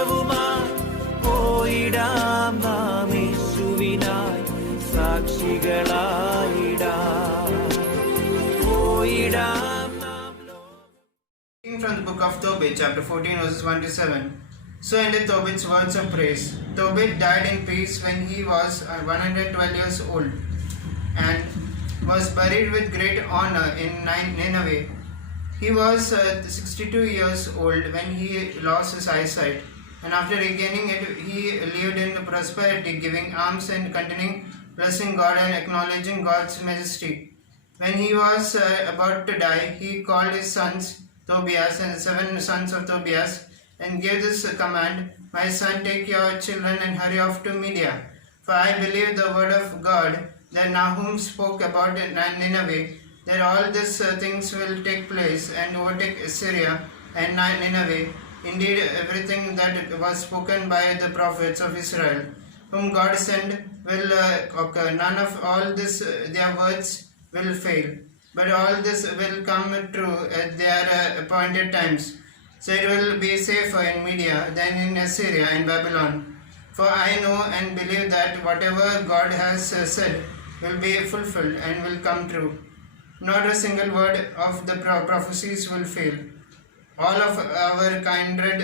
സാക്ഷ്യവുമായി പോയിടാം നാം യേശുവിനായി സാക്ഷികളായിടാം പോയിടാം നാം. From the book of Tobit, chapter 14, verses 1 to 7. So ended Tobit's words of praise. Tobit died in peace when he was 112 years old, and was buried with great honor in Nineveh. He was 62 years old when he lost his eyesight, and after regaining it, he lived in prosperity, giving alms and continuing blessing God and acknowledging God's majesty. When he was about to die, he called his sons Tobias and 7 sons of Tobias, and gave this command, "My son, take your children and hurry off to Media, for I believe the word of God that Nahum spoke about Nineveh, that all these things will take place and overtake Assyria and Nineveh. Indeed, everything that was spoken by the prophets of Israel, whom God sent, will occur. None of all this their words will fail, but all this will come true at their appointed times. So it will be safer in Media than in Assyria and Babylon. For I know and believe that whatever God has said will be fulfilled and will come true. Not a single word of the prophecies will fail. All of our kindred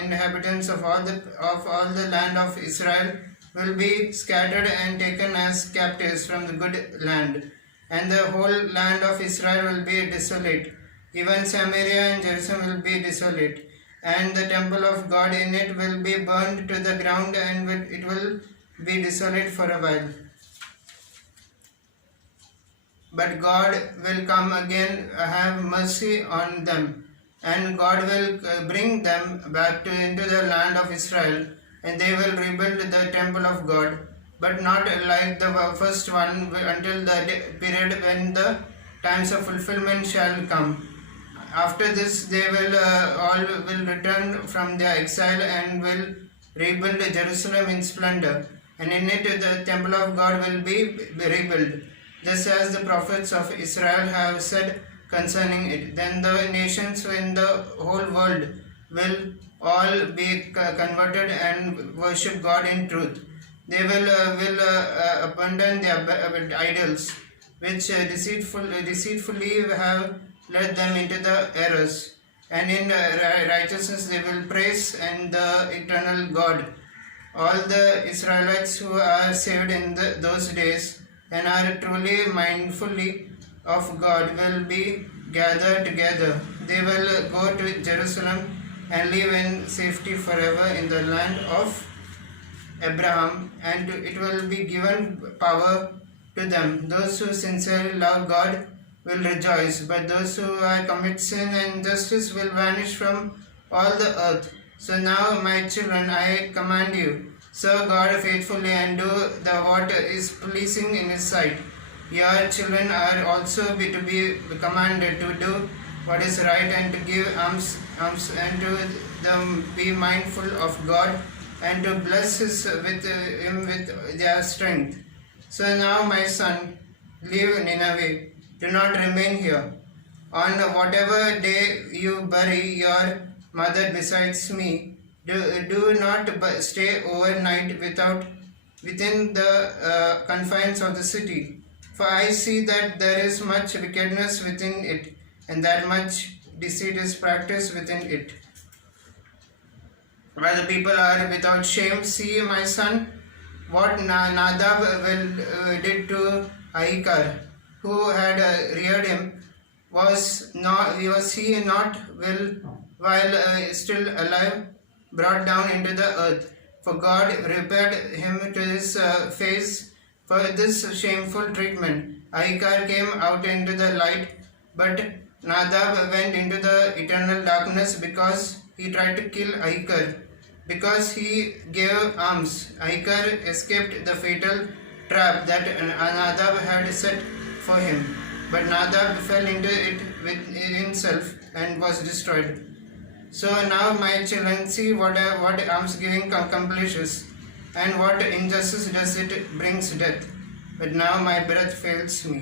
inhabitants of all the land of Israel will be scattered and taken as captives from the good land, and the whole land of Israel will be desolate. Even Samaria and Jerusalem will be desolate, and the temple of God in it will be burned to the ground, and it will be desolate for a while. But God will come again, have mercy on them, and God will bring them back into the land of Israel, and they will rebuild the temple of God, but not like the first one, until the period when the times of fulfillment shall come. After this, they will all will return from their exile and will rebuild Jerusalem in splendor, and in it the temple of God will be rebuilt, just as the prophets of Israel have said concerning it. Then the nations in the whole world will all be converted and worship God in truth. They will abandon their idols, which deceitfully have led them into the errors, and in righteousness they will praise and the eternal God. All the Israelites who are saved in those days and are truly mindfully of God will be gathered together. They will go to Jerusalem and live in safety forever in the land of Abraham, and it will be given power to them. Those who sincerely love God will rejoice, but those who commit sin and injustice will vanish from all the earth. So now, my children, I command you, serve God faithfully and do what is pleasing in His sight. Your children are also to be commanded to do what is right and to give alms and to them be mindful of God and to bless Him with their strength. So now, my son, leave Nineveh. Do not remain here. On whatever day you bury your mother besides me, do not stay overnight within the confines of the city. For I see that there is much wickedness within it, and that much deceit is practiced within it. While the people are without shame, see, my son, what Nadab did to Ahikar, who had reared him. Was he not while still alive brought down into the earth? For God repaired him to his face for this shameful treatment. Ahikar came out into the light, but Nadab went into the eternal darkness because he tried to kill Ahikar. Because he gave alms, Ahikar escaped the fatal trap that Nadab had set for him. But Nadab fell into it with himself and was destroyed. So now, my children, see what almsgiving accomplishes, and what injustice does it brings death. But now my breath fails me.